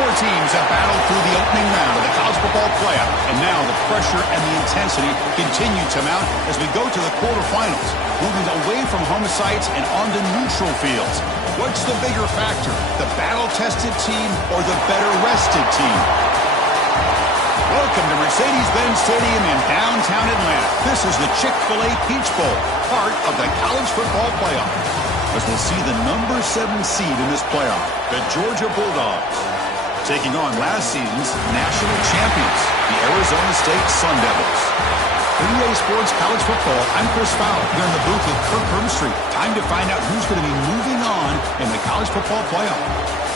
Four teams have battled through the opening round of the college football playoff, and now the pressure and the intensity continue to mount as we go to the quarterfinals, moving away from home sites and onto neutral fields. What's the bigger factor, the battle-tested team or the better-rested team? Welcome to Mercedes-Benz Stadium in downtown Atlanta. This is the Chick-fil-A Peach Bowl, part of the college football playoff, as we'll see the number 7 seed in this playoff, the Georgia Bulldogs, taking on last season's national champions, the Arizona State Sun Devils. For EA Sports College Football, I'm Chris Fowler here in the booth with Kirk Herbstreit. Time to find out who's going to be moving on in the college football playoff.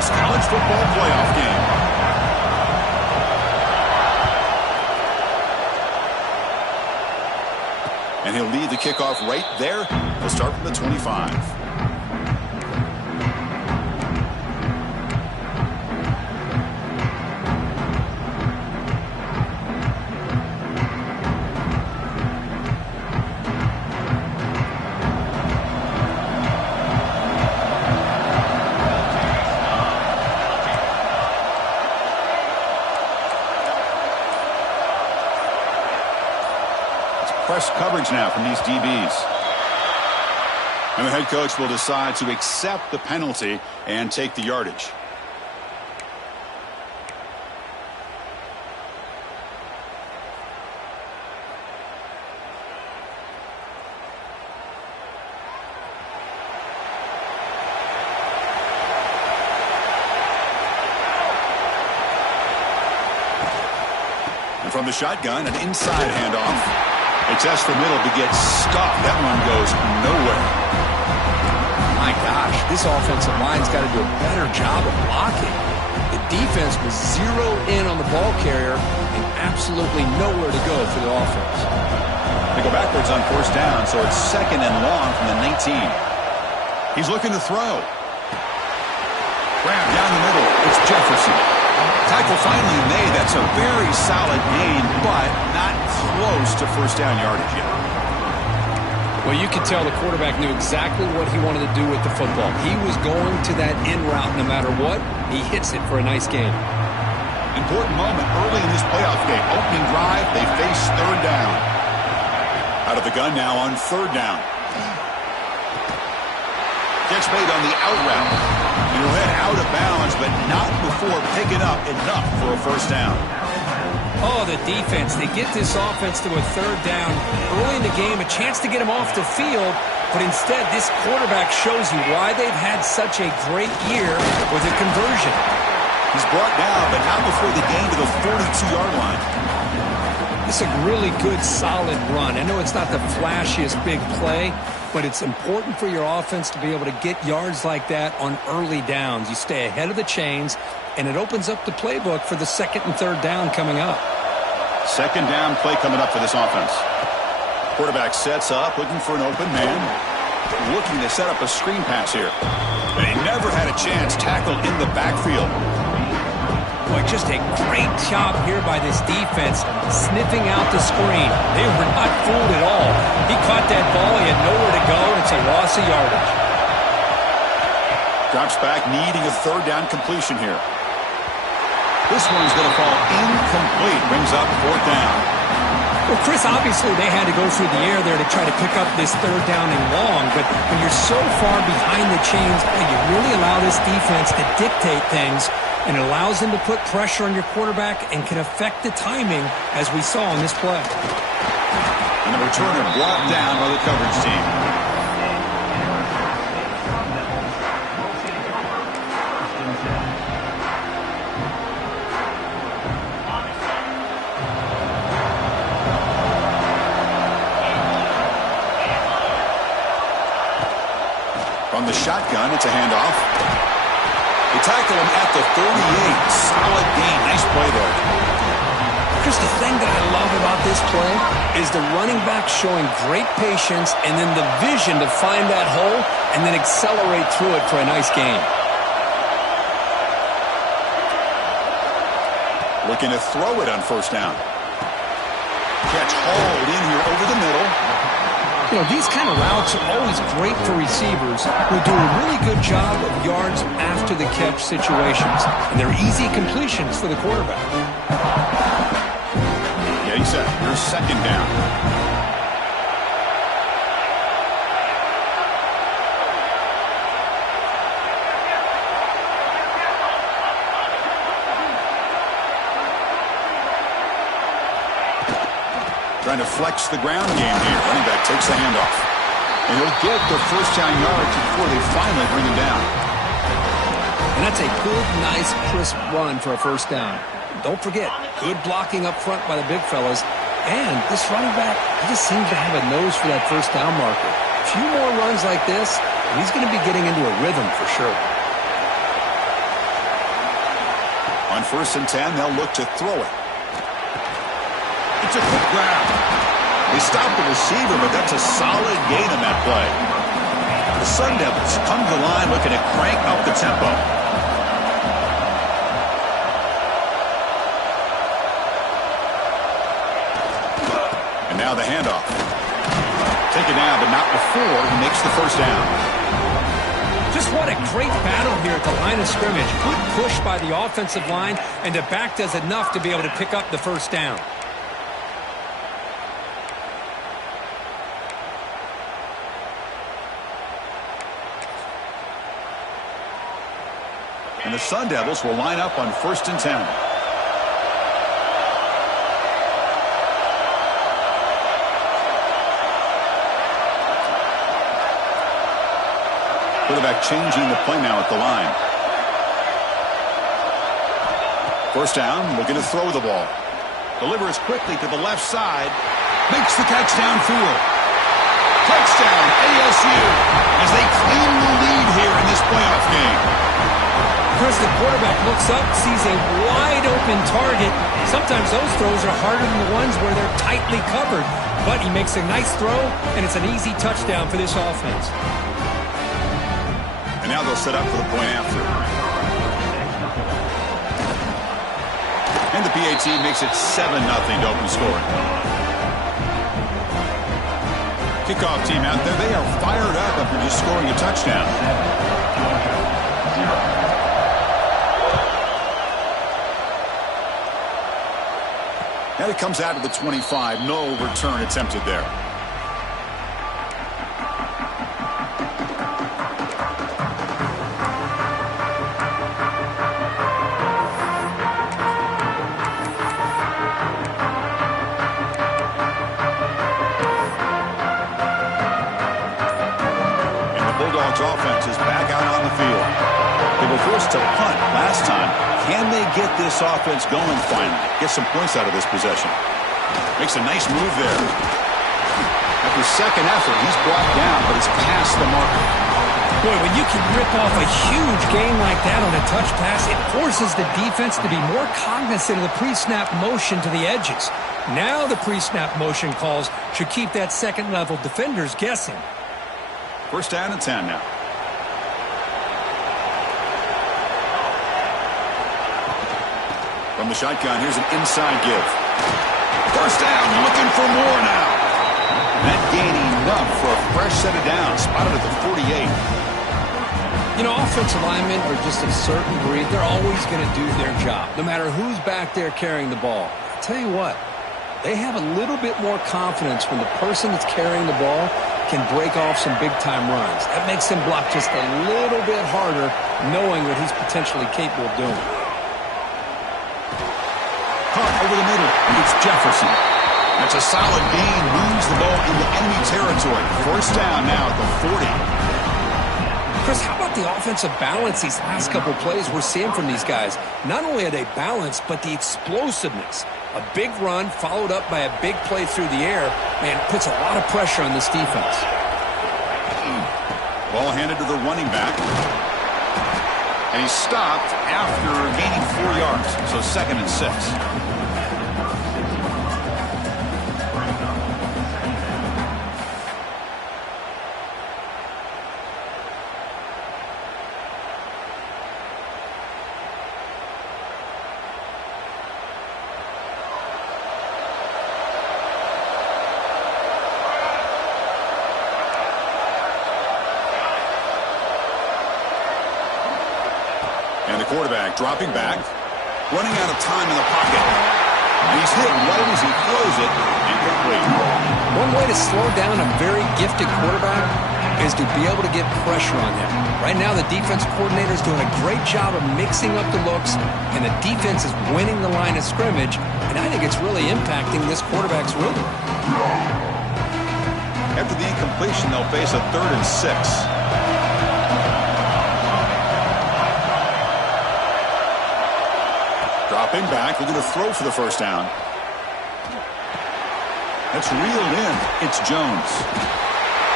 College football playoff game. And he'll lead the kickoff right there. He'll start from the 25. Press coverage now from these DBs. And the head coach will decide to accept the penalty and take the yardage. And from the shotgun, an inside handoff. They test the middle to get stuffed. That one goes nowhere. My gosh, this offensive line's got to do a better job of blocking. The defense was zeroed in on the ball carrier and absolutely nowhere to go for the offense. They go backwards on first down, so it's second and long from the 19. He's looking to throw. Grab down the middle. It's Jefferson. Tackle finally made. That's a very solid gain, but not close to first down yardage yet. Well, you could tell the quarterback knew exactly what he wanted to do with the football. He was going to that in route no matter what. He hits it for a nice gain. Important moment early in this playoff game. Opening drive, they face third down. Out of the gun now on third down. Catch made on the out route. He'll head out of bounds, but not before picking up enough for a first down. Oh, the defense. They get this offense to a third down early in the game, a chance to get him off the field, but instead this quarterback shows you why they've had such a great year with a conversion. He's brought down, but not before the gain to the 42-yard line. It's a really good, solid run. I know it's not the flashiest big play, but it's important for your offense to be able to get yards like that on early downs. You stay ahead of the chains, and it opens up the playbook for the second and third down coming up. Second down play coming up for this offense. Quarterback sets up, looking for an open man. Looking to set up a screen pass here. But he never had a chance tackled in the backfield. Boy, just a great job here by this defense, sniffing out the screen. They were not fooled at all. He caught that ball. He had nowhere to go, and it's a loss of yardage. Drops back, needing a third down completion here. This one's going to fall incomplete. Brings up fourth down. Well, Chris, obviously they had to go through the air there to try to pick up this third down and long, but when you're so far behind the chains, you really allow this defense to dictate things, and it allows them to put pressure on your quarterback and can affect the timing, as we saw in this play. And the returner brought down by the coverage team. From the shotgun, it's a handoff. They tackle him at the 38. Solid gain. Nice play there. Just the thing that I love about this play is the running back showing great patience and then the vision to find that hole and then accelerate through it for a nice gain. Looking to throw it on first down. Catch hauled in here over the middle. You know, these kind of routes are always great for receivers who do a really good job of yards after the catch situations. And they're easy completions for the quarterback. Getting set. Here's second down. Trying to flex the ground game here. Running back takes the handoff. And he'll get the first down yards before they finally bring him down. And that's a good, nice, crisp run for a first down. Don't forget, good blocking up front by the big fellas. And this running back, he just seems to have a nose for that first down marker. A few more runs like this, and he's going to be getting into a rhythm for sure. On 1st and 10, they'll look to throw it. It's a quick grab. They stop the receiver, but that's a solid gain on that play. The Sun Devils come to the line looking to crank up the tempo. And now the handoff. Taken down, but not before he makes the first down. Just what a great battle here at the line of scrimmage. Good push by the offensive line, and the back does enough to be able to pick up the first down. And the Sun Devils will line up on 1st and 10. Quarterback changing the play now at the line. First down, looking to throw the ball. Delivers quickly to the left side. Makes the catch downfield. Touchdown, ASU, as they claim the lead here in this playoff game. Chris, the quarterback looks up, sees a wide-open target. Sometimes those throws are harder than the ones where they're tightly covered. But he makes a nice throw, and it's an easy touchdown for this offense. And now they'll set up for the point after. And the PAT makes it 7-0 to open scoring. Kickoff team out there, they are fired up after just scoring a touchdown. And it comes out of the 25. No return attempted there. And the Bulldogs offense is back out on the field. They were forced to punt last time. Can they get this offense going finally? Get some points out of this possession. Makes a nice move there. After second effort, he's brought down, but it's past the marker. Boy, when you can rip off a huge gain like that on a touch pass, it forces the defense to be more cognizant of the pre-snap motion to the edges. Now the pre-snap motion calls should keep that second-level defenders guessing. First down and 10 now. From the shotgun, here's an inside give. First down, looking for more now. That gain enough for a fresh set of downs, spotted at the 48. You know, offensive linemen are just a certain breed. They're always going to do their job, no matter who's back there carrying the ball. I'll tell you what, they have a little bit more confidence when the person that's carrying the ball can break off some big-time runs. That makes him block just a little bit harder, knowing what he's potentially capable of doing. Caught over the middle. It's Jefferson. That's a solid gain. Moves the ball into enemy territory. First down now at the 40. Chris, how about the offensive balance these last couple plays we're seeing from these guys? Not only are they balanced, but the explosiveness. A big run followed up by a big play through the air, man, puts a lot of pressure on this defense. Ball handed to the running back. And he stopped after gaining 4 yards. So 2nd and 6. quarterback dropping back, running out of time in the pocket. And he's hit right as he throws it, incomplete. One way to slow down a very gifted quarterback is to be able to get pressure on him. Right now, the defense coordinator is doing a great job of mixing up the looks, and the defense is winning the line of scrimmage, and I think it's really impacting this quarterback's rhythm. After the incompletion, they'll face a 3rd and 6. Dropping back, looking to throw for the first down. That's reeled in. It's Jones.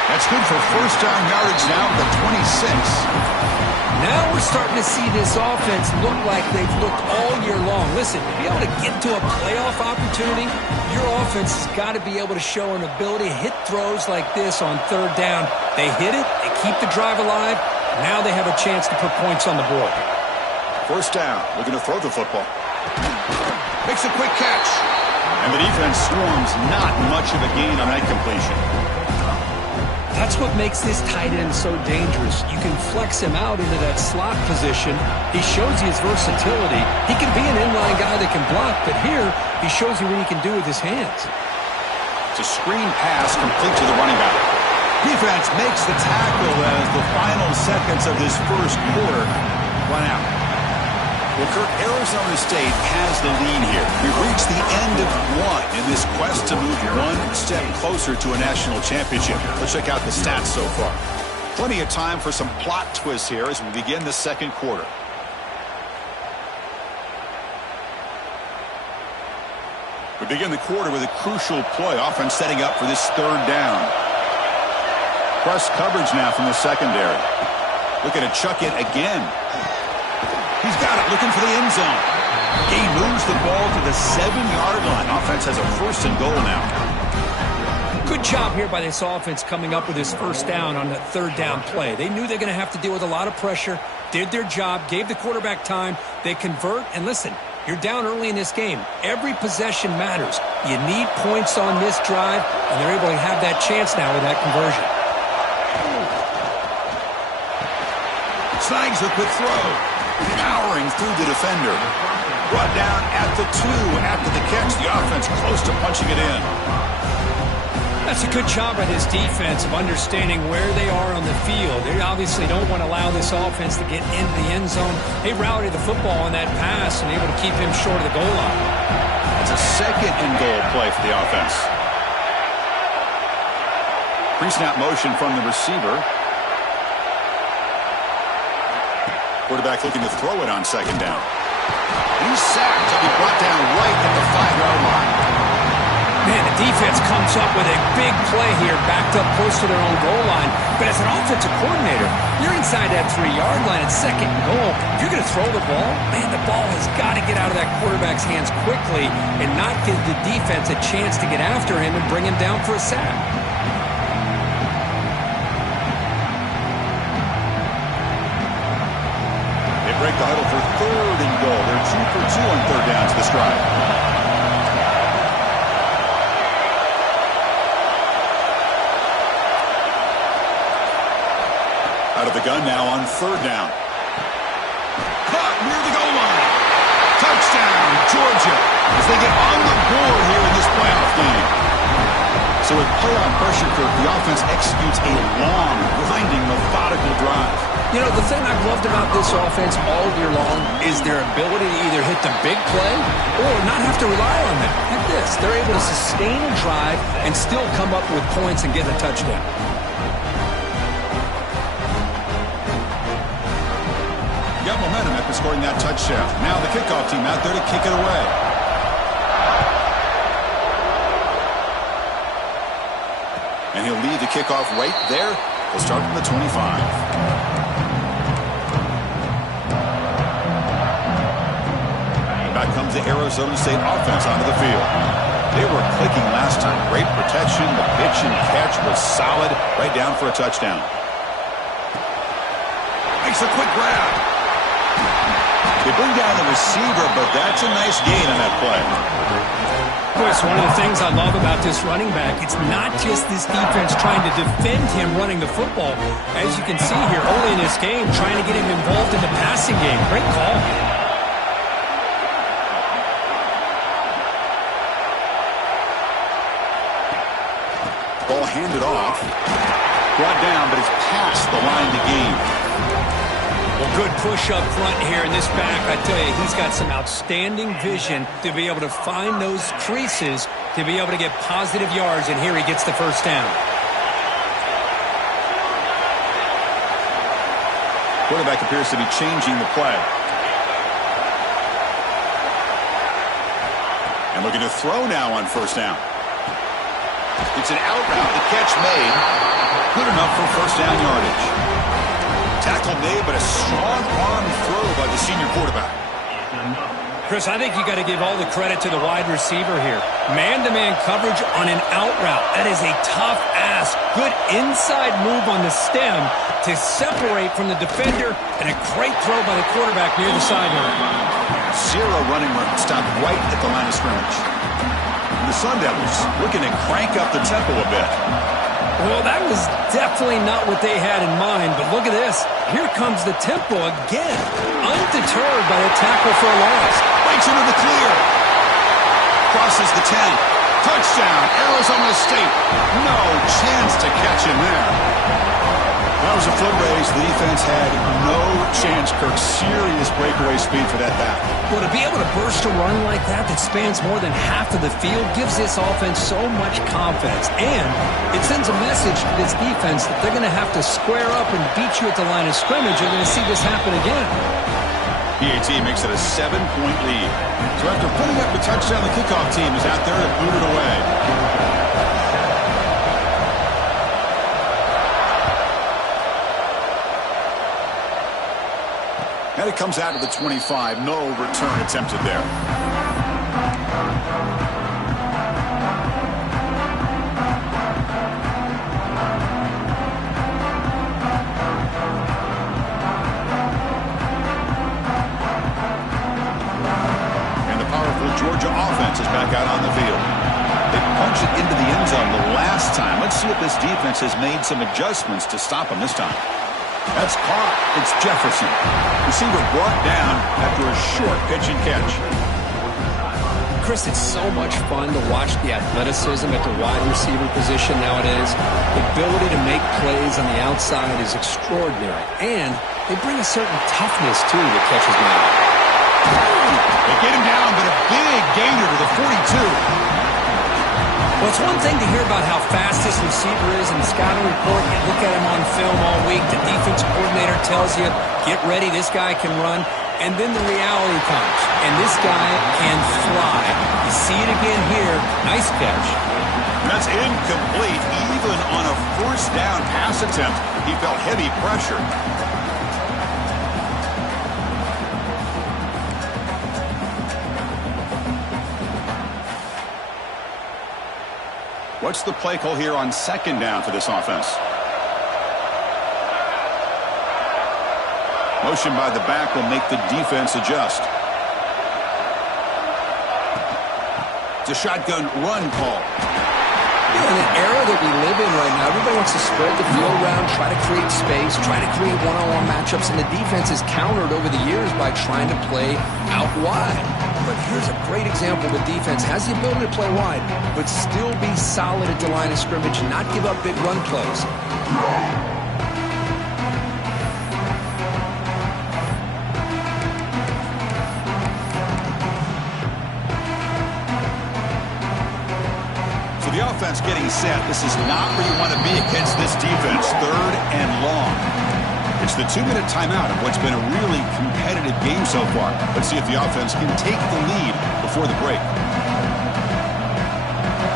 That's good for first down yardage now at the 26. Now we're starting to see this offense look like they've looked all year long. Listen, to be able to get to a playoff opportunity, your offense has got to be able to show an ability to hit throws like this on 3rd down. They hit it, they keep the drive alive, now they have a chance to put points on the board. First down, looking to throw the football. Makes a quick catch. And the defense swarms not much of a gain on that completion. That's what makes this tight end so dangerous. You can flex him out into that slot position. He shows you his versatility. He can be an inline guy that can block, but here he shows you what he can do with his hands. It's a screen pass complete to the running back. Defense makes the tackle as the final seconds of this first quarter run out. Well, Kirk, Arizona State has the lead here. We've reached the end of one in this quest to move one step closer to a national championship. Let's check out the stats so far. Plenty of time for some plot twists here as we begin the second quarter. We begin the quarter with a crucial play, offense setting up for this 3rd down. Press coverage now from the secondary. Looking to chuck it again. He's got it, looking for the end zone. He moves the ball to the 7-yard line. Offense has a 1st and goal now. Good job here by this offense coming up with this first down on that 3rd down play. They knew they're going to have to deal with a lot of pressure, did their job, gave the quarterback time. They convert, and listen, you're down early in this game. Every possession matters. You need points on this drive, and they're able to have that chance now with that conversion. Snags a quick throw. Powering through the defender. Brought down at the 2 after the catch. The offense close to punching it in. That's a good job by this defense of understanding where they are on the field. They obviously don't want to allow this offense to get into the end zone. They routed the football on that pass and able to keep him short of the goal line. It's a 2nd and goal play for the offense. Pre-snap motion from the receiver. Quarterback looking to throw it on 2nd down. He's sacked. He'll be brought down right at the 5-yard line. Man, the defense comes up with a big play here, backed up close to their own goal line. But as an offensive coordinator, you're inside that 3-yard line at 2nd and goal. If you're going to throw the ball, man, the ball has got to get out of that quarterback's hands quickly and not give the defense a chance to get after him and bring him down for a sack. Break the huddle for 3rd and goal. They're 2 for 2 on 3rd downs this drive. Out of the gun now on 3rd down. Caught near the goal line. Touchdown, Georgia, as they get on the board here in this playoff game. So with playoff pressure, Kirk, the offense executes a long, grinding, methodical drive. You know, the thing I've loved about this offense all year long is their ability to either hit the big play or not have to rely on that. Like this, they're able to sustain a drive and still come up with points and get a touchdown. Got momentum after scoring that touchdown. Now the kickoff team out there to kick it away. And he'll lead the kickoff right there. We'll start from the 25. Back comes the Arizona State offense onto the field. They were clicking last time. Great protection. The pitch and catch was solid. Right down for a touchdown. Makes a quick grab. They bring down the receiver, but that's a nice gain on that play. Boy, it's one of the things I love about this running back. It's not just this defense trying to defend him running the football. As you can see here, early in this game, trying to get him involved in the passing game. Great call. Ball handed off. Brought down, but it's past the line to gain. Well, good push up front here in this back. I tell you, he's got some outstanding vision to be able to find those creases, to be able to get positive yards, and here he gets the first down. Quarterback appears to be changing the play. And looking to throw now on first down. It's an out route. The catch made. Good enough for first down yardage. Tackle made, but a strong arm throw by the senior quarterback. Chris, I think you got to give all the credit to the wide receiver here. Man-to-man coverage on an out route. That is a tough ask. Good inside move on the stem to separate from the defender, and a great throw by the quarterback near the sideline. Zero running room. Stopped right at the line of scrimmage. The Sun Devils looking to crank up the tempo a bit. Well, that was definitely not what they had in mind, but look at this. Here comes the tempo again. Undeterred by the tackle for a loss. Breaks into the clear. Crosses the 10. Touchdown, Arizona State. No chance to catch him there. That was a foot race. The defense had no chance, Kirk. Serious breakaway speed for that back. Well, to be able to burst a run like that spans more than half of the field gives this offense so much confidence. And it sends a message to this defense that they're going to have to square up and beat you at the line of scrimmage. You're going to see this happen again. PAT makes it a 7-point lead. So after putting up the touchdown, the kickoff team is out there to boot it away. And it comes out to the 25. No return attempted there. And the powerful Georgia offense is back out on the field. They punched it into the end zone the last time. Let's see if this defense has made some adjustments to stop them this time. That's caught. It's Jefferson. Receiver brought down after a short pitch and catch. Chris, it's so much fun to watch the athleticism at the wide receiver position nowadays. The ability to make plays on the outside is extraordinary. And they bring a certain toughness, too, that catches my eye. They get him down, but a big gainer to the 42. Well, it's one thing to hear about how fast this receiver is in the scouting report. You look at him on film all week. The defense coordinator tells you, get ready, this guy can run. And then the reality comes, and this guy can fly. You see it again here. Nice catch. That's incomplete. Even on a first down pass attempt, he felt heavy pressure. What's the play call here on second down for this offense? Motion by the back will make the defense adjust. It's a shotgun run call. In the era that we live in right now, everybody wants to spread the field around, try to create space, try to create one-on-one matchups, and the defense is countered over the years by trying to play out wide. But here's a great example. The defense has the ability to play wide, but still be solid at the line of scrimmage, not give up big run plays. So the offense getting set. This is not where you want to be against this defense. Third and long. It's the 2-minute timeout of what's been a really competitive game so far. Let's see if the offense can take the lead before the break.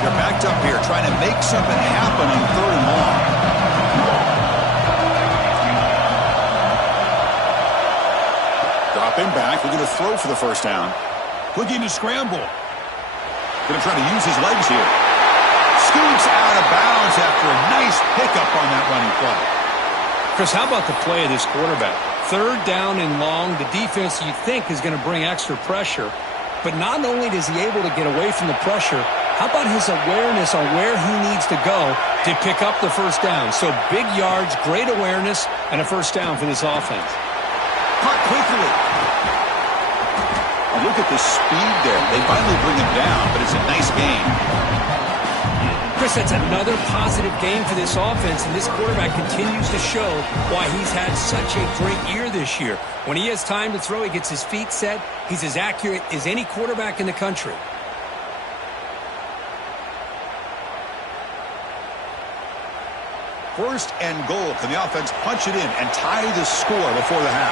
They're backed up here trying to make something happen on third and long. Dropping back. We're going to throw for the first down. Looking to scramble. Going to try to use his legs here. Scoots out of bounds after a nice pickup on that running play. Chris, how about the play of this quarterback? Third down and long. The defense, you think, is going to bring extra pressure. But not only is he able to get away from the pressure, how about his awareness on where he needs to go to pick up the first down? So big yards, great awareness, and a first down for this offense. Caught quickly. Look at the speed there. They finally bring him down, but it's a nice gain. Chris, that's another positive game for this offense, and this quarterback continues to show why he's had such a great year this year. When he has time to throw, he gets his feet set. He's as accurate as any quarterback in the country. First and goal. Can the offense punch it in and tie the score before the half?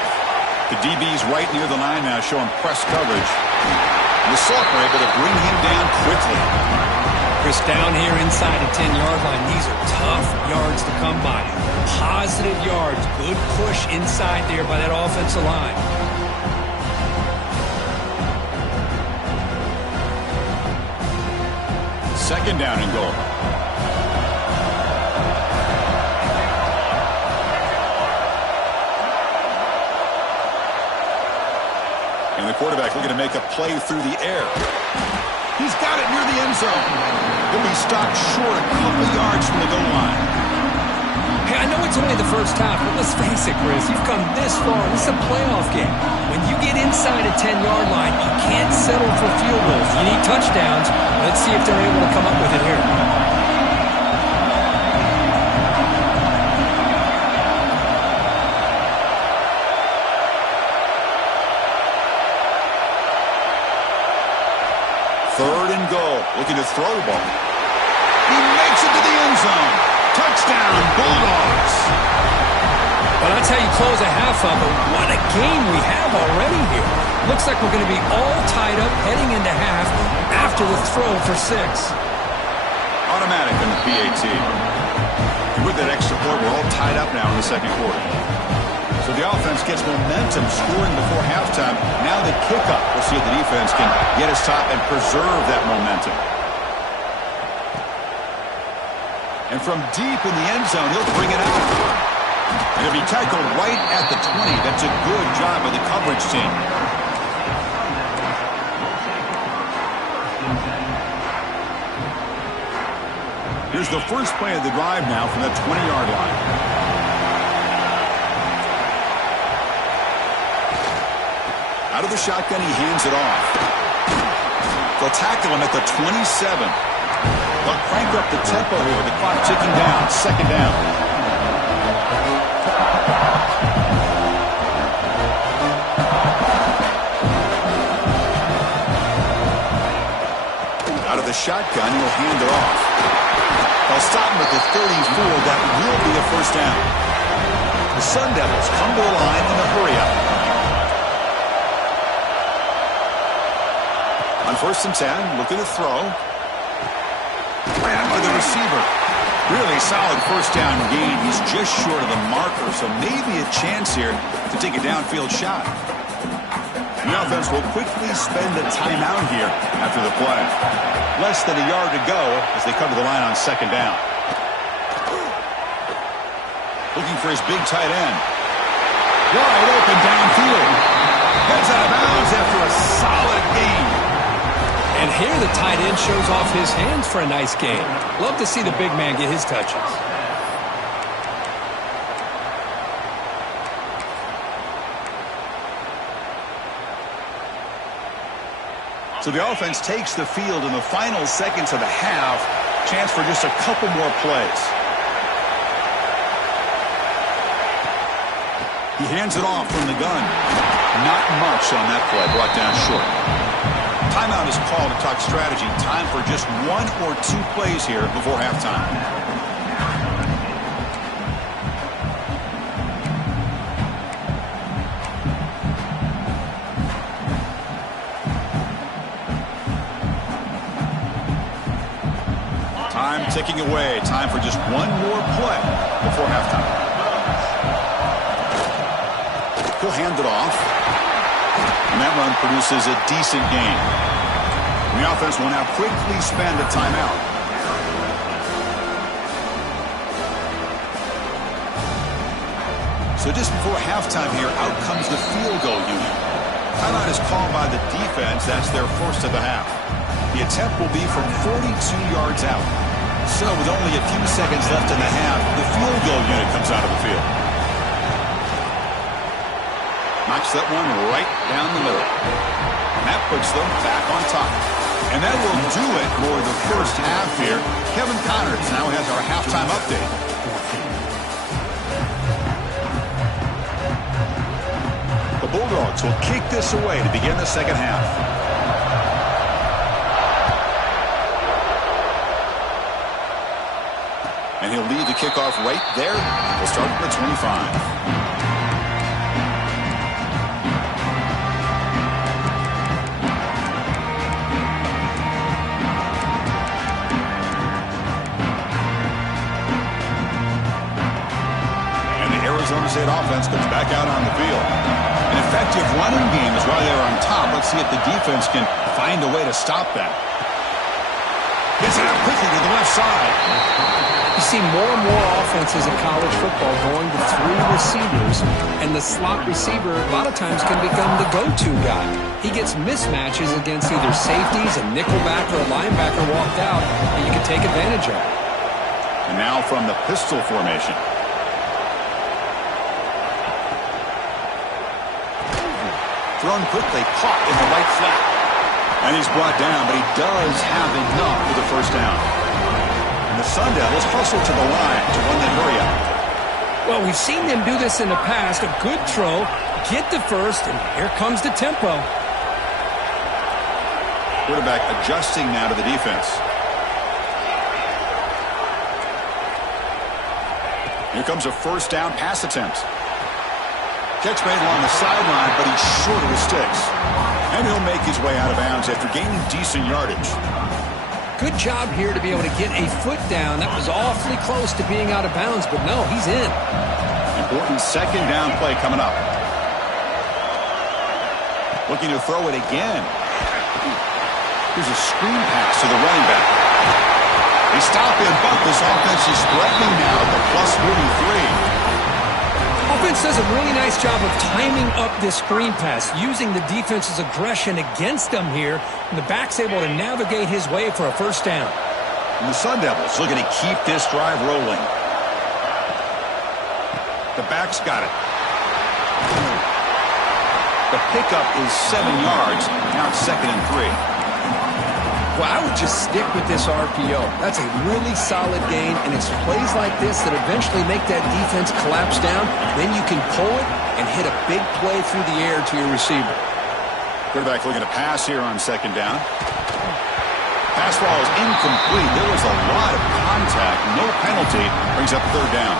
The DB's right near the line now, showing press coverage. The Salk were able to bring him down quickly. Chris, down here inside the 10-yard line, these are tough yards to come by. Positive yards, good push inside there by that offensive line. Second down and goal. And the quarterback looking to make a play through the air. He's got it near the end zone. He'll be stopped short a couple yards from the goal line. Hey, I know it's only the first half, but let's face it, Chris. You've come this far. This is a playoff game. When you get inside a 10-yard line, you can't settle for field goals. You need touchdowns. Let's see if they're able to come up with it here. Third and goal. Looking to throw the ball. He makes it to the end zone. Touchdown, Bulldogs. Well, that's how you close a half of it. What a game we have already here. Looks like we're going to be all tied up heading into half after the throw for 6. Automatic on the PAT. With that extra point, we're all tied up now in the second quarter. So the offense gets momentum scoring before halftime. Now the kickoff. We'll see if the defense can get his top and preserve that momentum. And from deep in the end zone, he'll bring it out. And he'll be tackled right at the 20. That's a good job by the coverage team. Here's the first play of the drive now from the 20-yard line. Out of the shotgun, he hands it off. They'll tackle him at the 27. They'll crank up the tempo here. The clock ticking down. Second down. Out of the shotgun, he'll hand it off. They'll stop him at the 34. That will be a first down. The Sun Devils come to the line in a hurry-up. On 1st and 10, looking to throw. Ran by the receiver. Really solid first down gain. He's just short of the marker, so maybe a chance here to take a downfield shot. The offense will quickly spend a timeout here after the play. Less than a yard to go as they come to the line on second down. Looking for his big tight end. Wide open downfield. Heads out of bounds after a solid gain. And here the tight end shows off his hands for a nice gain. Love to see the big man get his touches. So the offense takes the field in the final seconds of the half. Chance for just a couple more plays. He hands it off from the gun. Not much on that play. Brought down short. Timeout is called to talk strategy. Time for just 1 or 2 plays here before halftime. Time ticking away. Time for just 1 more play before halftime. He'll hand it off. And that run produces a decent gain. And the offense will now quickly spend a timeout. So just before halftime here, out comes the field goal unit. Timeout is called by the defense. That's their first of the half. The attempt will be from 42 yards out. So with only a few seconds left in the half, the field goal unit comes out of the field. Knocks that one right down the middle. And that puts them back on top. And that will do it for the first half here. Kevin Connors now has our halftime update. The Bulldogs will kick this away to begin the second half. And he'll lead the kickoff right there. We'll start at the 25. Arizona State offense comes back out on the field. An effective running game is why they're on top. Let's see if the defense can find a way to stop that. Gets it out quickly to the left side. You see more and more offenses in college football going to three receivers, and the slot receiver a lot of times can become the go-to guy. He gets mismatches against either safeties, a nickelback, or a linebacker walked out, and you can take advantage of it. And now from the pistol formation. Thrown quickly, caught in the right flat. And he's brought down, but he does have enough for the first down. And the Sun Devils hustle to the line to run the hurry up. Well, we've seen them do this in the past. A good throw, get the first, and here comes the tempo. Quarterback adjusting now to the defense. Here comes a first down pass attempt. Catch made along the sideline, but he's short of the sticks. And he'll make his way out of bounds after gaining decent yardage. Good job here to be able to get a foot down. That was awfully close to being out of bounds, but no, he's in. Important second down play coming up. Looking to throw it again. Here's a screen pass to the running back. They stop him, but this offense is threatening now at the plus 43. Offense does a really nice job of timing up this screen pass, using the defense's aggression against them here, and the back's able to navigate his way for a first down. And the Sun Devils looking to keep this drive rolling. The back's got it. The pickup is 7 yards. Now it's 2nd and 3. Well, I would just stick with this RPO. That's a really solid gain, and it's plays like this that eventually make that defense collapse down. Then you can pull it and hit a big play through the air to your receiver. Quarterback looking to pass here on second down. Pass ball is incomplete. There was a lot of contact. No penalty. Brings up third down.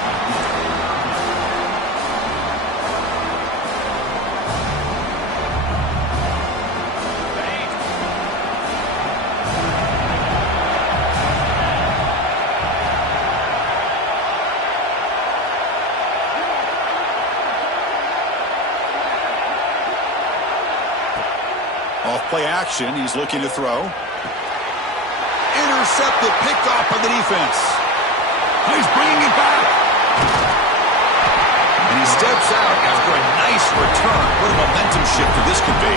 Play action. He's looking to throw. Intercepted, picked off by the defense. He's bringing it back. And he steps out after a nice return. What a momentum shifter this could be.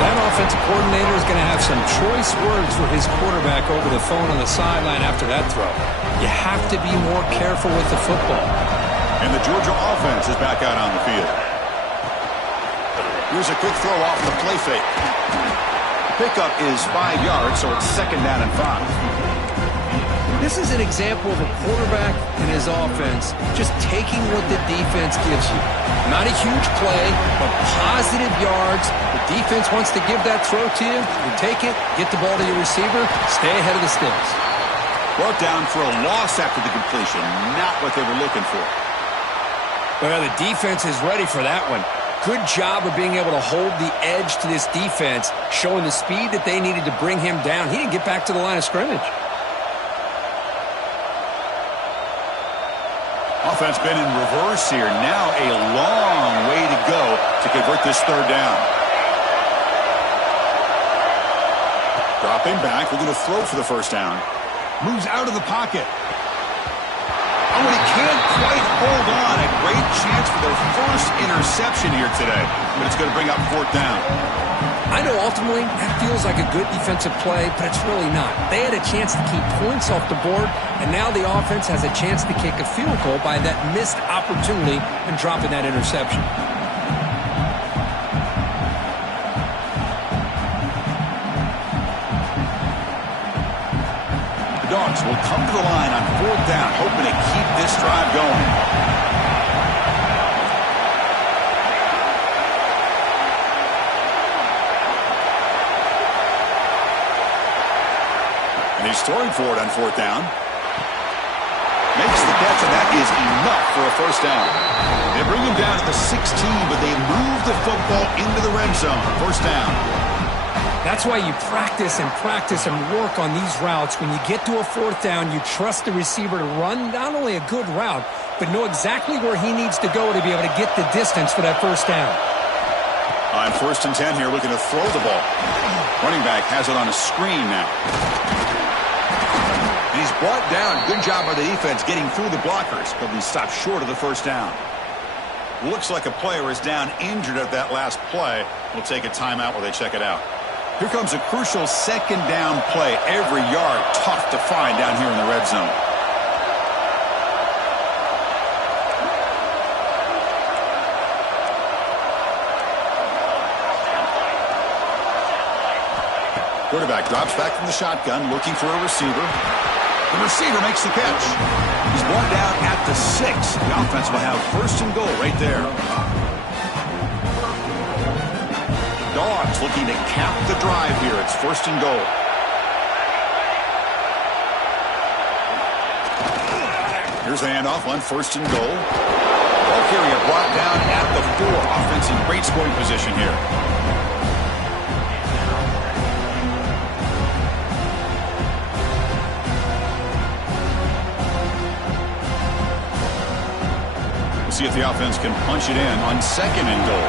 That offensive coordinator is going to have some choice words for his quarterback over the phone on the sideline after that throw. You have to be more careful with the football. And the Georgia offense is back out on the field. Here's a quick throw off the play fake. Pickup is 5 yards, so it's 2nd down and 5. This is an example of a quarterback and his offense just taking what the defense gives you. Not a huge play, but positive yards. The defense wants to give that throw to you. You take it, get the ball to your receiver, stay ahead of the sticks. Brought down for a loss after the completion. Not what they were looking for. Well, the defense is ready for that one. Good job of being able to hold the edge to this defense, showing the speed that they needed to bring him down. He didn't get back to the line of scrimmage. Offense been in reverse here. Now a long way to go to convert this third down. Dropping back, looking to throw for the first down. Moves out of the pocket. when he can't quite hold on. A great chance for their first interception here today, but it's going to bring up fourth down. I know ultimately that feels like a good defensive play, but it's really not. They had a chance to keep points off the board, and now the offense has a chance to kick a field goal by that missed opportunity and dropping that interception. The Dogs will come to the line on fourth down, hoping to keep this drive going. And he's throwing for it on fourth down. Makes the catch, and that is enough for a first down. They bring him down at the 16, but they move the football into the red zone. First down. That's why you practice and work on these routes. When you get to a fourth down, you trust the receiver to run not only a good route, but know exactly where he needs to go to be able to get the distance for that first down. On 1st and 10 here, looking to throw the ball. Running back has it on a screen now. And he's brought down. Good job by the defense getting through the blockers, but he stopped short of the first down. Looks like a player is down injured at that last play. We'll take a timeout while they check it out. Here comes a crucial second down play. Every yard tough to find down here in the red zone. Quarterback drops back from the shotgun, looking for a receiver. The receiver makes the catch. He's brought down at the 6. The offense will have 1st and goal right there. Dogs looking to cap the drive here. It's 1st and goal. Here's the handoff on 1st and goal. Ball carrier brought down at the 4. Offense in great scoring position here. See if the offense can punch it in on 2nd and goal.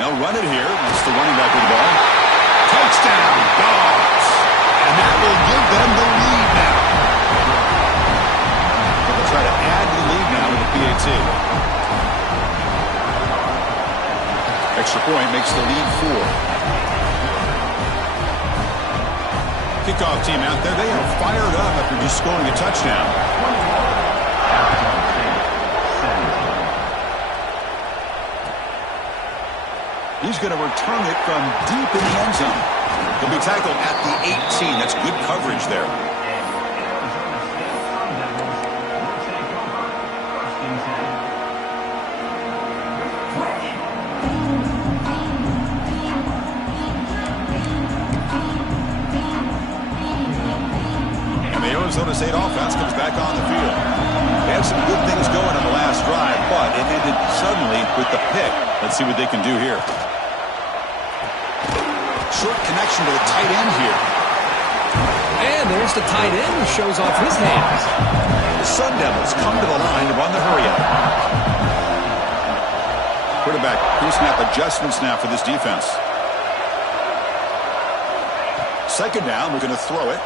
They'll run it here. That's the running back with the ball. Touchdown, Dogs! And that will give them the lead now. They'll try to add to the lead now with the PAT. Extra point makes the lead 4. Kickoff team out there, they are fired up after just scoring a touchdown. He's going to return it from deep in the end zone. He'll be tackled at the 18. That's good coverage there. Arizona State offense comes back on the field. They had some good things going on the last drive, but it ended suddenly with the pick. Let's see what they can do here. Short connection to the tight end here. And there's the tight end who shows off his hands. The Sun Devils come to the line to run the hurry-up. Quarterback pre-snap adjustments now for this defense. 2nd down, we're going to throw it.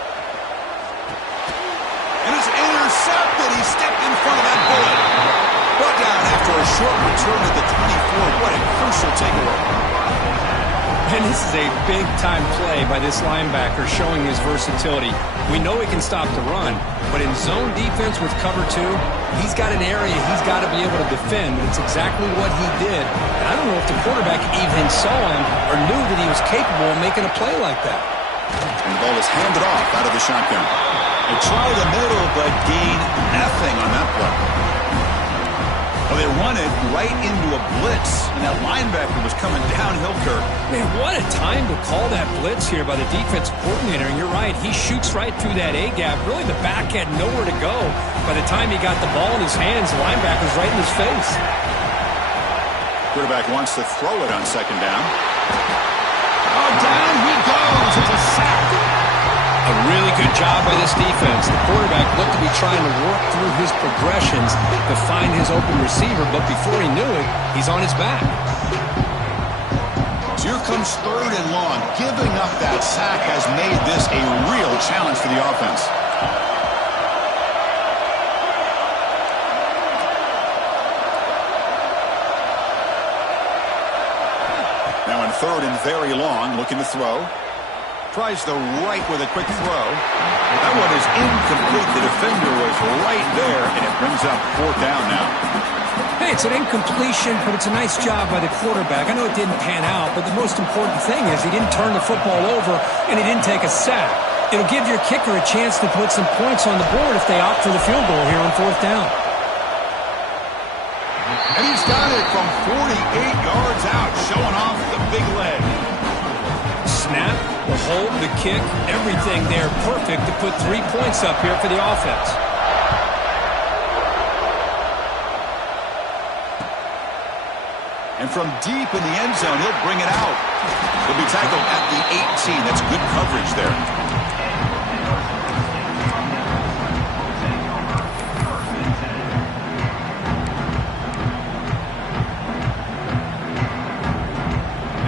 And it's intercepted. He stepped in front of that bullet. Brought down after a short return at the 24. What a crucial takeaway. And this is a big-time play by this linebacker showing his versatility. We know he can stop the run, but in zone defense with cover 2, he's got an area he's got to be able to defend. It's exactly what he did. And I don't know if the quarterback even saw him or knew that he was capable of making a play like that. And the ball is handed off out of the shotgun. They try the middle, but gain nothing on that play. Well, they run it right into a blitz, and that linebacker was coming downhill, Kirk. Man, what a time to call that blitz here by the defensive coordinator. And you're right, he shoots right through that A-gap. Really, the back had nowhere to go. By the time he got the ball in his hands, the linebacker's right in his face. Quarterback wants to throw it on 2nd down. Oh, down he goes. It's a sack. A really good job by this defense. The quarterback looked to be trying to work through his progressions to find his open receiver, but before he knew it, he's on his back. Here comes 3rd and long. Giving up that sack has made this a real challenge for the offense. Now in 3rd and very long, looking to throw. Tries the right with a quick throw. That one is incomplete. The defender was right there, and it brings up 4th down now. Hey, it's an incompletion, but it's a nice job by the quarterback. I know it didn't pan out, but the most important thing is he didn't turn the football over, and he didn't take a sack. It'll give your kicker a chance to put some points on the board if they opt for the field goal here on 4th down. And he's got it from 48 yards out, showing off the big leg. Snap, the hold, the kick, everything there perfect to put 3 points up here for the offense. And from deep in the end zone, he'll bring it out. He'll be tackled at the 18. That's good coverage there.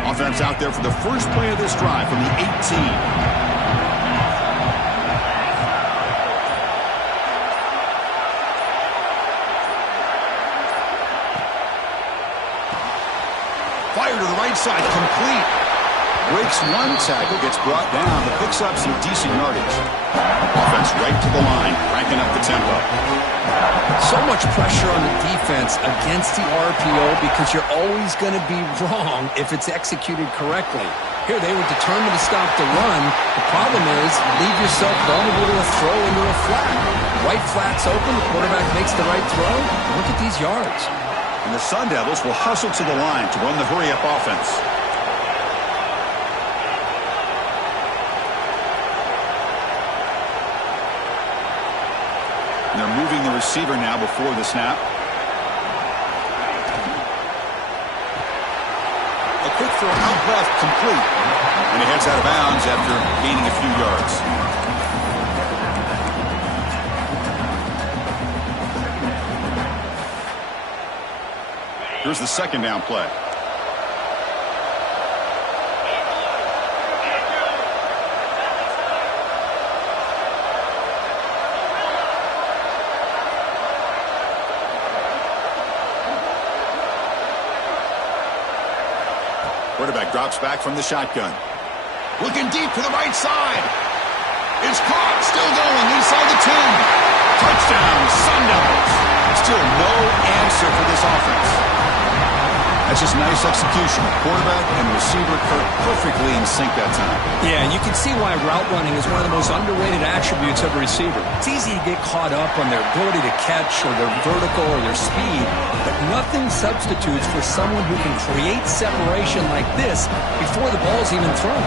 Offense out there for the first play of this drive from the 18. Fire to the right side, complete. Breaks one tackle, gets brought down, but picks up some decent yardage. Offense right to the line, cranking up the tempo. So much pressure on the defense against the RPO because you're always going to be wrong if it's executed correctly. Here they were determined to stop the run. The problem is leave yourself vulnerable to a throw into a flat. Right flat's open, the quarterback makes the right throw. Look at these yards. And the Sun Devils will hustle to the line to run the hurry-up offense. And they're moving the receiver now before the snap. A quick throw out left, complete. And he heads out of bounds after gaining a few yards. Here's the 2nd down play. Quarterback drops back from the shotgun. Looking deep to the right side. It's caught, still going inside the 10. Touchdown, Sun Devils. Still no answer for this offense. That's just nice execution. Quarterback and receiver perfectly in sync that time. Yeah, and you can see why route running is one of the most underrated attributes of a receiver. It's easy to get caught up on their ability to catch or their vertical or their speed, but nothing substitutes for someone who can create separation like this before the ball's even thrown.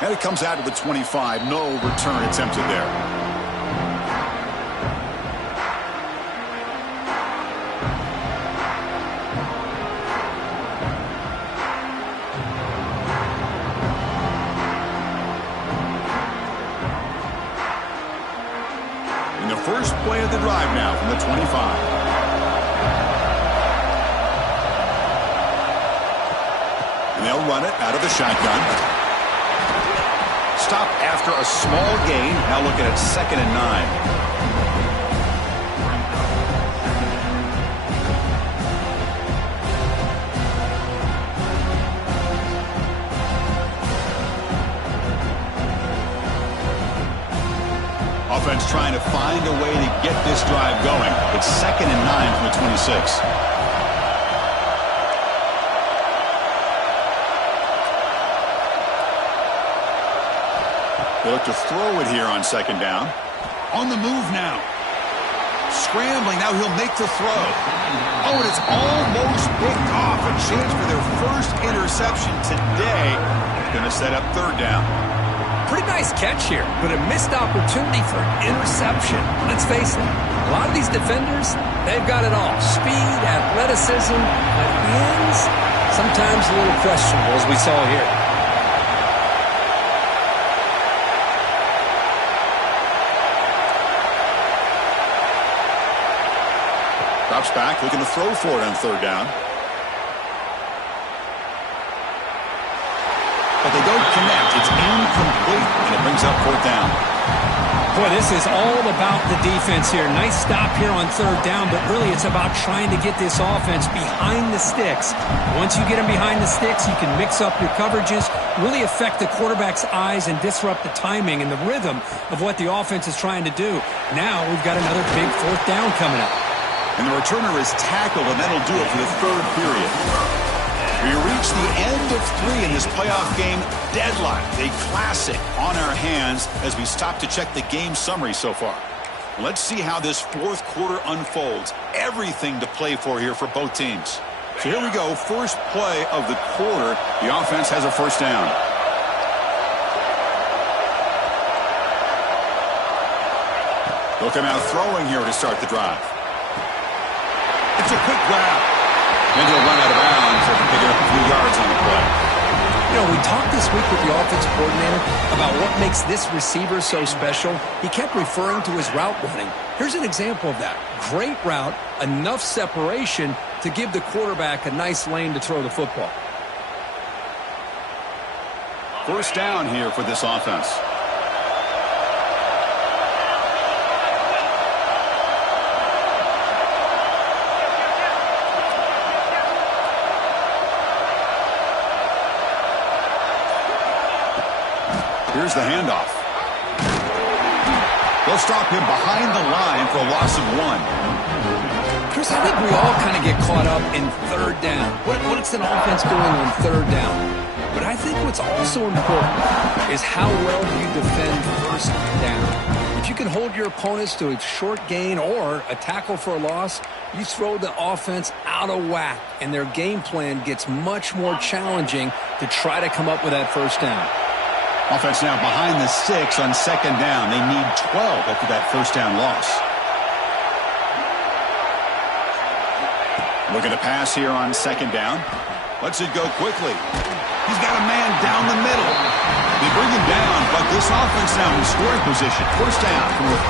And it comes out to the 25. No return attempted there. In the first play of the drive now from the 25. And they'll run it out of the shotgun. Stop after a small gain. Now looking at 2nd and 9. Offense trying to find a way to get this drive going. It's 2nd and 9 from the 26. They look to throw it here on 2nd down. On the move now. Scrambling. Now he'll make the throw. Oh, and it's almost picked off. A chance for their first interception today. It's going to set up 3rd down. Pretty nice catch here, but a missed opportunity for an interception. Let's face it, a lot of these defenders, they've got it all. Speed, athleticism, but hands, sometimes a little questionable, as we saw here. Drops back, looking to throw for it on third down. But they don't connect. It's incomplete, and it brings up fourth down. Boy, this is all about the defense here. Nice stop here on third down, but really it's about trying to get this offense behind the sticks. Once you get them behind the sticks, you can mix up your coverages, really affect the quarterback's eyes and disrupt the timing and the rhythm of what the offense is trying to do. Now we've got another big fourth down coming up. And the returner is tackled, and that'll do it for the third period. We reach the end of 3 in this playoff game. Deadlocked, a classic on our hands as we stop to check the game summary so far. Let's see how this fourth quarter unfolds. Everything to play for here for both teams. So here we go, first play of the quarter. The offense has a first down. They'll come out throwing here to start the drive. It's a quick grab. And he'll run out of bounds after picking up a few yards on the play. You know, we talked this week with the offensive coordinator about what makes this receiver so special. He kept referring to his route running. Here's an example of that. Great route, enough separation to give the quarterback a nice lane to throw the football. First down here for this offense. Here's the handoff. They'll stop him behind the line for a loss of 1. Chris, I think we all kind of get caught up in third down. What's an offense doing on third down? But I think what's also important is how well you defend first down. If you can hold your opponents to a short gain or a tackle for a loss, you throw the offense out of whack, and their game plan gets much more challenging to try to come up with that first down. Offense now behind the 6 on second down. They need 12 after that first down loss. Looking to pass here on second down. Lets it go quickly. He's got a man down the middle. They bring him down, but this offense now in scoring position. First down from the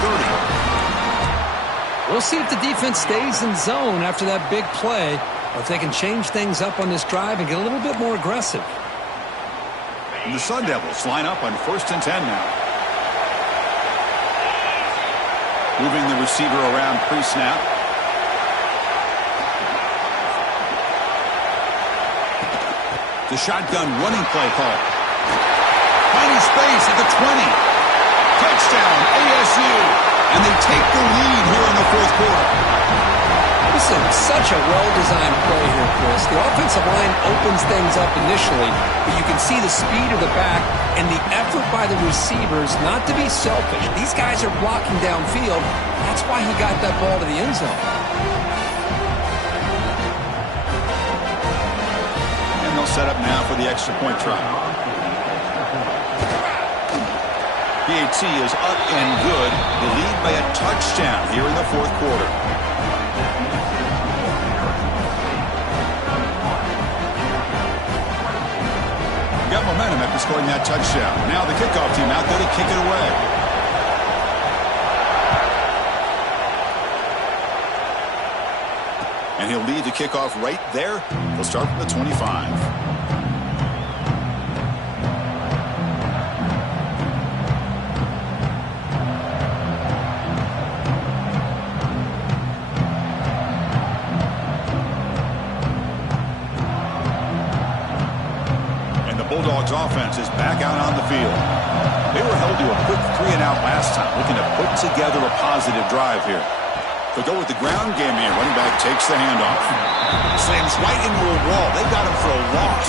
30. We'll see if the defense stays in zone after that big play, or if they can change things up on this drive and get a little bit more aggressive. And the Sun Devils line up on 1st and 10 now. Moving the receiver around pre-snap. The shotgun running play call. Finding space at the 20. Touchdown, ASU. And they take the lead here in the fourth quarter. This is such a well-designed play here, Chris. The offensive line opens things up initially, but you can see the speed of the back and the effort by the receivers not to be selfish. These guys are blocking downfield. That's why he got that ball to the end zone. And they'll set up now for the extra point try. PAT is up and good. The lead by a touchdown here in the fourth quarter. Got momentum after scoring that touchdown. Now the kickoff team out there to kick it away. And he'll lead the kickoff right there. He'll start from the 25. Bulldogs offense is back out on the field. They were held to a quick 3-and-out last time, looking to put together a positive drive here. They'll go with the ground game here. Running back takes the handoff. Slams right into a wall. They got him for a loss.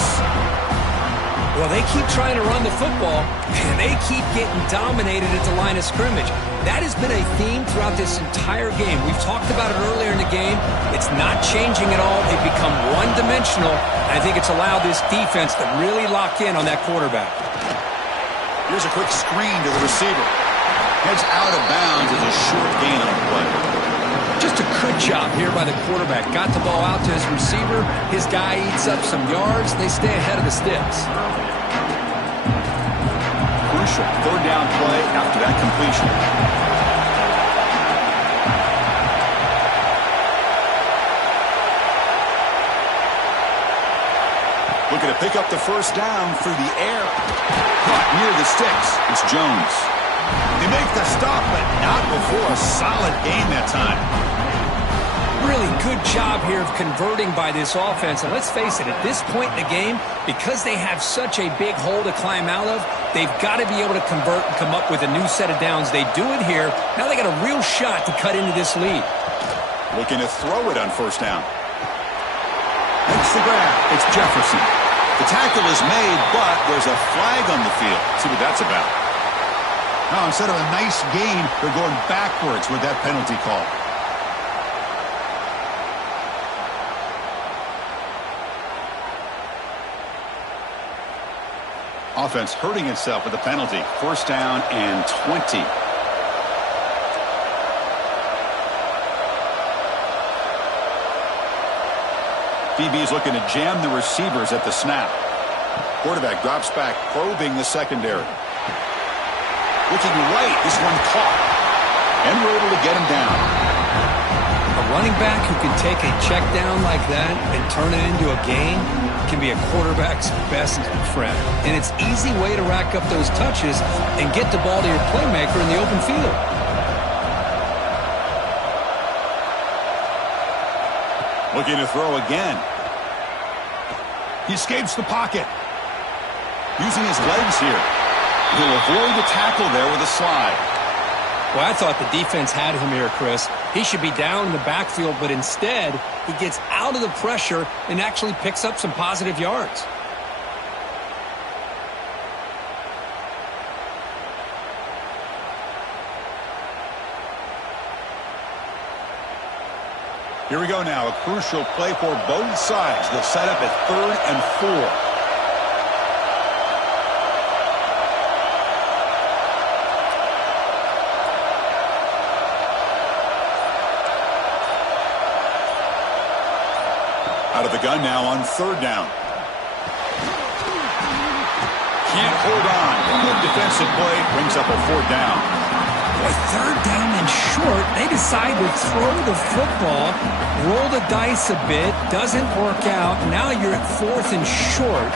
Well, they keep trying to run the football, and they keep getting dominated at the line of scrimmage. That has been a theme throughout this entire game. We've talked about it earlier in the game. It's not changing at all. They've become one-dimensional, and I think it's allowed this defense to really lock in on that quarterback. Here's a quick screen to the receiver. Heads out of bounds as a short gain on the play. Just a good job here by the quarterback. Got the ball out to his receiver. His guy eats up some yards. They stay ahead of the sticks. Crucial third down play after that completion. looking to pick up the first down through the air. Caught near the sticks. It's Jones. They make the stop, but not before a solid gain that time. Really good job here of converting by this offense. And let's face it, at this point in the game, because they have such a big hole to climb out of, they've got to be able to convert and come up with a new set of downs. They do it here. Now they got a real shot to cut into this lead. Looking to throw it on first down. Makes the grab. It's Jefferson. The tackle is made, but there's a flag on the field. See what that's about. Now, instead of a nice gain, they're going backwards with that penalty call. Offense hurting itself with the penalty. First down and 20. DB's looking to jam the receivers at the snap. Quarterback drops back, probing the secondary. Looking right, this one caught. And we're able to get him down. A running back who can take a check down like that and turn it into a gain can be a quarterback's best friend. And it's an easy way to rack up those touches and get the ball to your playmaker in the open field. Looking to throw again. He escapes the pocket. Using his legs here. He'll avoid the tackle there with a slide. Well, I thought the defense had him here, Chris. He should be down in the backfield, but instead, he gets out of the pressure and actually picks up some positive yards. Here we go now. A crucial play for both sides. They'll set up at 3rd and 4. Out of the gun now on 3rd down. Can't hold on. Good defensive play. Brings up a 4th down. Boy, 3rd down and short. They decide to throw the football, roll the dice a bit. Doesn't work out. Now you're at 4th and short.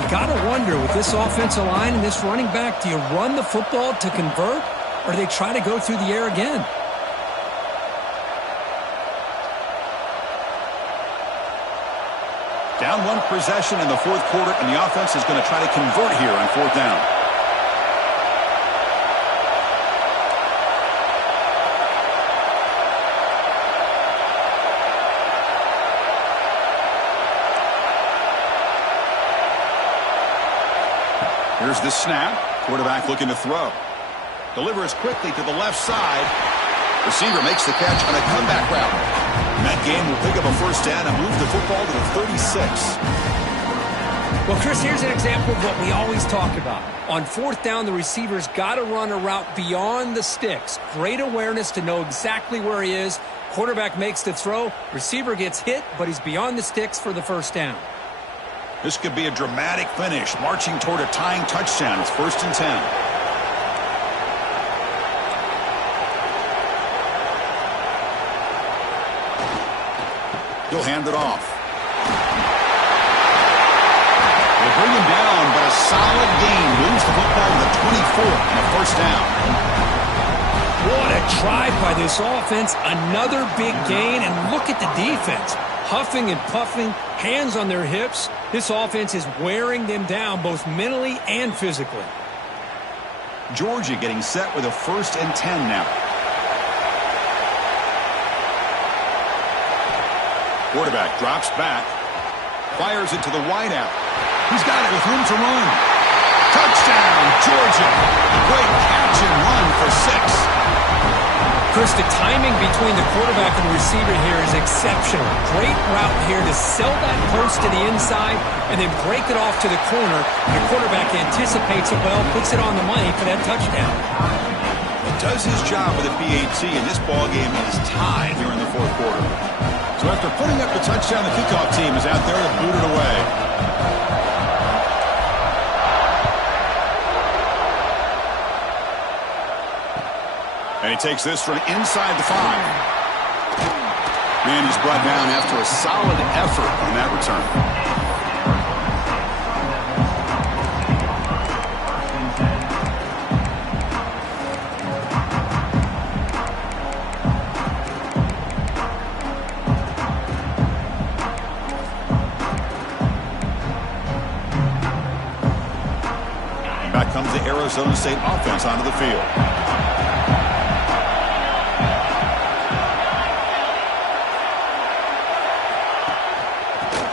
You got to wonder, with this offensive line and this running back, do you run the football to convert, or do they try to go through the air again? Down 1 possession in the 4th quarter, and the offense is going to try to convert here on 4th down. Here's the snap. Quarterback looking to throw. Delivers quickly to the left side. Receiver makes the catch on a comeback route. And that game will pick up a first down and move the football to the 36. Well, Chris, here's an example of what we always talk about. On 4th down, the receiver's got to run a route beyond the sticks. Great awareness to know exactly where he is. Quarterback makes the throw. Receiver gets hit, but he's beyond the sticks for the first down. This could be a dramatic finish, marching toward a tying touchdown. It's 1st and 10. He'll hand it off. They bring him down, but a solid gain moves the football to the 24 and a first down. What a drive by this offense. Another big gain, and look at the defense. Huffing and puffing, hands on their hips. This offense is wearing them down both mentally and physically. Georgia getting set with a 1st and 10 now. Quarterback drops back, fires it to the wideout. He's got it with room to run. Touchdown, Georgia. Great catch and run for 6. Chris, the timing between the quarterback and the receiver here is exceptional. Great route here to sell that post to the inside and then break it off to the corner. The quarterback anticipates it well, puts it on the money for that touchdown. It does his job with a PAT, and this ballgame is tied here in the 4th quarter. So after putting up the touchdown, the kickoff team is out there to boot it away. And he takes this from inside the 5. And he's brought down after a solid effort on that return. Arizona State offense onto the field.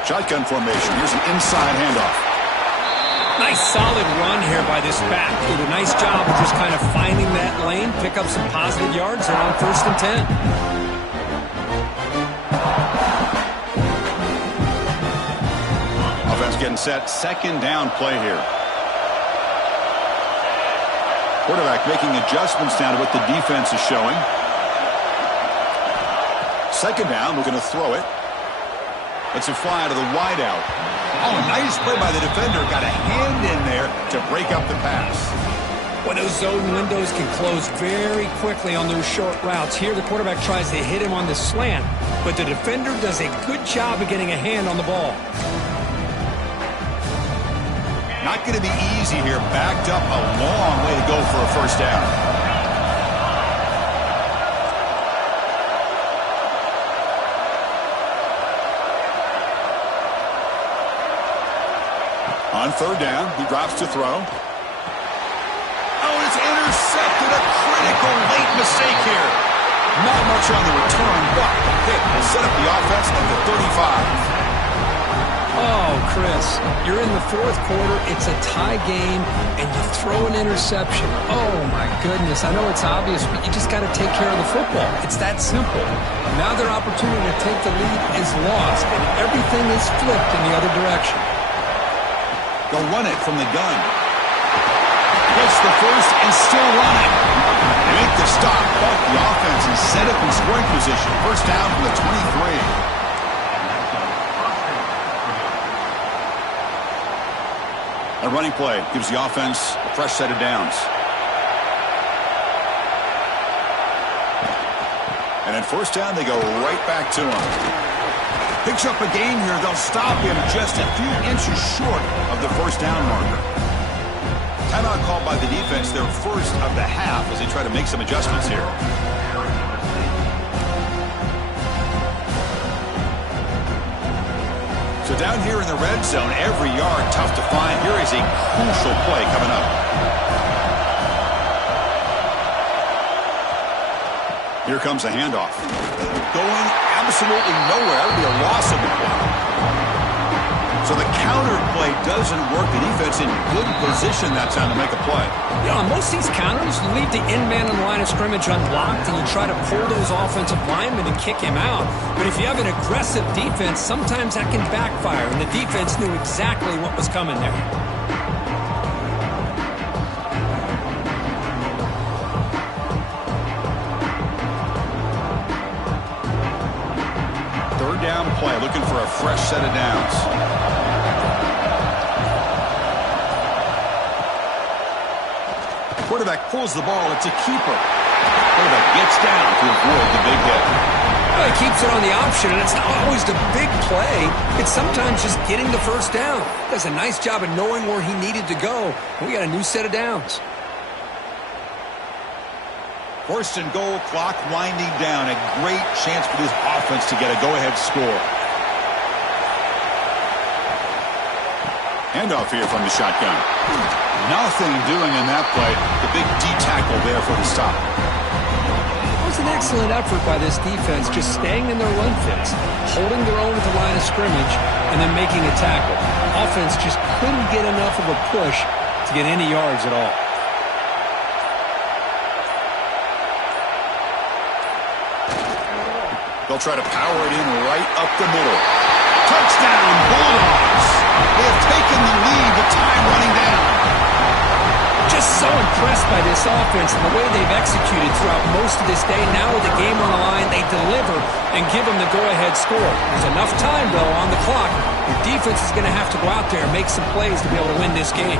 Shotgun formation. Here's an inside handoff. Nice solid run here by this back. Did a nice job of just kind of finding that lane, pick up some positive yards there on 1st and 10. Offense getting set. Second down play here. Quarterback making adjustments down to what the defense is showing. Second down, we're going to throw it. It's a fly to the wideout. Oh, nice play by the defender. Got a hand in there to break up the pass. Well, those zone windows can close very quickly on those short routes. Here, the quarterback tries to hit him on the slant, but the defender does a good job of getting a hand on the ball. Not going to be easy here. Backed up a long way to go for a first down. On third down, he drops to throw. Oh, it's intercepted. A critical late mistake here. Not much on the return, but the hit will set up the offense at the 35. Oh, Chris, you're in the fourth quarter. It's a tie game, and you throw an interception. Oh, my goodness. I know it's obvious, but you just got to take care of the football. It's that simple. Now their opportunity to take the lead is lost, and everything is flipped in the other direction. They'll run it from the gun. Gets the first and still running. They make the stop, but the offense is set up in scoring position. First down from the 23. A running play gives the offense a fresh set of downs. And at first down, they go right back to him. Picks up a gain here. They'll stop him just a few inches short of the first down marker. Timeout called by the defense, their first of the half, as they try to make some adjustments here. So down here in the red zone, every yard tough to find. Here is a crucial play coming up. Here comes a handoff. Going absolutely nowhere. That would be a loss of the play. So the counter play doesn't work. The defense in good position that time to make a play. You know, on most of these counters, you leave the end man on the line of scrimmage unblocked, and you try to pull those offensive linemen and kick him out. But if you have an aggressive defense, sometimes that can backfire, and the defense knew exactly what was coming there. Down play, looking for a fresh set of downs. Quarterback pulls the ball. It's a keeper. Quarterback gets down to avoid the big hit. Well, he keeps it on the option, and it's not always the big play. It's sometimes just getting the first down. Does a nice job of knowing where he needed to go. We got a new set of downs. First and goal, clock winding down. A great chance for this offense to get a go-ahead score. Handoff here from the shotgun. Nothing doing in that play. The big D tackle there for the stop. It was an excellent effort by this defense, just staying in their run fits, holding their own at the line of scrimmage, and then making a tackle. Offense just couldn't get enough of a push to get any yards at all. They'll try to power it in right up the middle. Touchdown, Bulldogs. They have taken the lead with time running down. Just so impressed by this offense and the way they've executed throughout most of this day. Now with the game on the line, they deliver and give them the go-ahead score. There's enough time, though, on the clock. Your defense is going to have to go out there and make some plays to be able to win this game.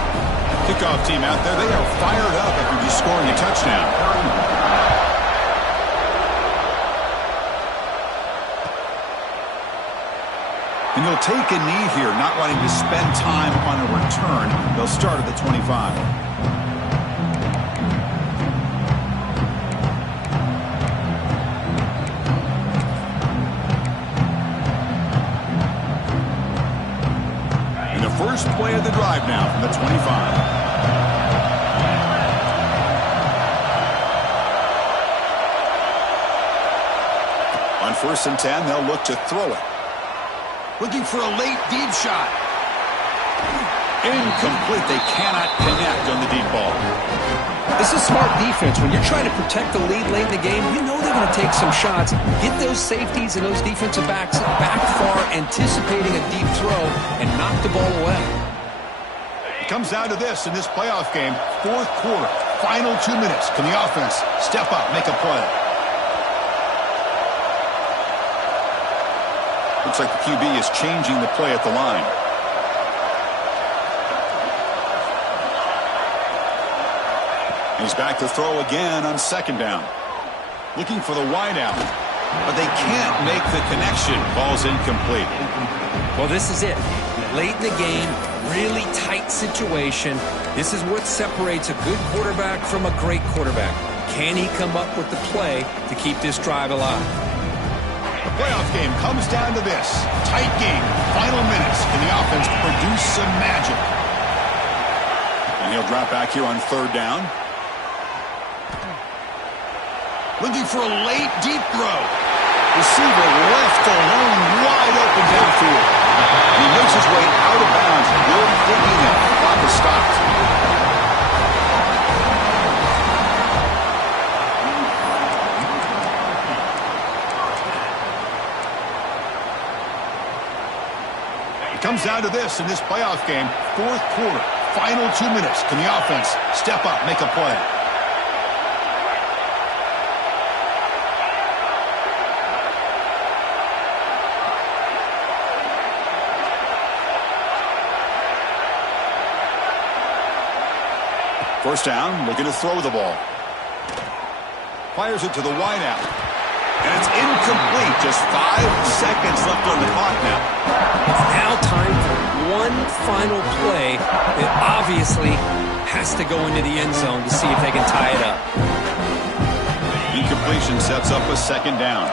Kickoff team out there, they are fired up after just scoring a touchdown. And they'll take a knee here, not wanting to spend time on a return. They'll start at the 25. And the first play of the drive now from the 25. 1st and 10. They'll look to throw it. Looking for a late deep shot. Incomplete. They cannot connect on the deep ball. This is smart defense. When you're trying to protect the lead late in the game, you know they're going to take some shots. Get those safeties and those defensive backs back far, anticipating a deep throw, and knock the ball away. It comes down to this in this playoff game. 4th quarter, final 2 minutes. Can the offense step up, make a play? Looks like the QB is changing the play at the line. He's back to throw again on 2nd down. Looking for the wide out. But they can't make the connection. Ball's incomplete. Well, this is it. Late in the game, really tight situation. This is what separates a good quarterback from a great quarterback. Can he come up with the play to keep this drive alive? The playoff game comes down to this. Tight game. Final minutes. Can the offense produce some magic? And he'll drop back here on 3rd down. Looking for a late deep throw. Receiver left alone, wide open downfield. He makes his way out of bounds. Good thinking there. Clock is stopped. It comes down to this in this playoff game. 4th quarter, final 2 minutes. Can the offense step up, make a play? First down, looking to throw the ball. Fires it to the wideout. And it's incomplete. Just 5 seconds left on the clock now. It's now time for one final play that obviously has to go into the end zone to see if they can tie it up. Incompletion sets up a 2nd down.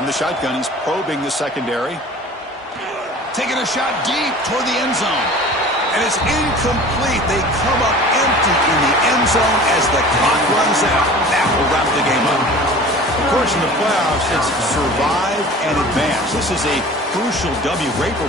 From the shotgun, he's probing the secondary. Taking a shot deep toward the end zone. And it's incomplete. They come up empty in the end zone as the clock runs out. That will wrap the game up. Of course, in the playoffs, it's survive and advance. This is a crucial W. Great